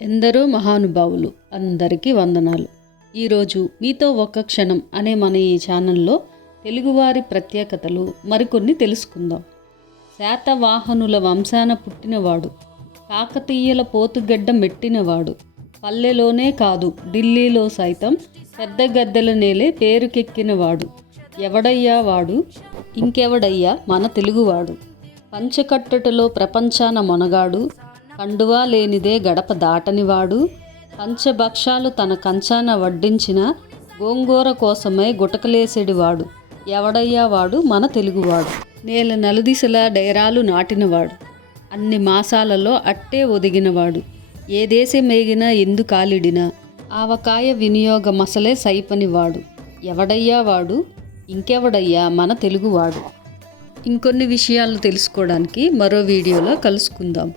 ఎందరో మహానుభావులు అందరికీ వందనాలు. ఈరోజు మీతో ఒక్క క్షణం అనే మన ఈ ఛానల్లో తెలుగువారి ప్రత్యేకతలు మరికొన్ని తెలుసుకుందాం. శాతవాహనుల వంశాన పుట్టినవాడు, కాకతీయుల పోతుగడ్డ మెట్టినవాడు, పల్లెలోనే కాదు ఢిల్లీలో సైతం పెద్ద గద్దెల నేలే పేరుకెక్కినవాడు. ఎవడయ్యా వాడు? ఇంకెవడయ్యా మన తెలుగువాడు. పంచకట్టుటలో ప్రపంచాన మొనగాడు, కండువా లేనిదే గడప దాటనివాడు, పంచభక్షాలు తన కంచాన వడ్డించిన గోంగూర కోసమై గుటకలేసేడివాడు. ఎవడయ్యా వాడు? మన తెలుగువాడు. నేల నలుదిశలా డేరాలు నాటినవాడు, అన్ని మాసాలలో అట్టే ఒదిగినవాడు, ఏ దేశమేగినా ఎందు కాలిడినా ఆవకాయ వినియోగ మసలే సైపనివాడు. ఎవడయ్యా వాడు? ఇంకెవడయ్యా మన తెలుగువాడు. ఇంకొన్ని విషయాలు తెలుసుకోవడానికి మరో వీడియోలో కలుసుకుందాం.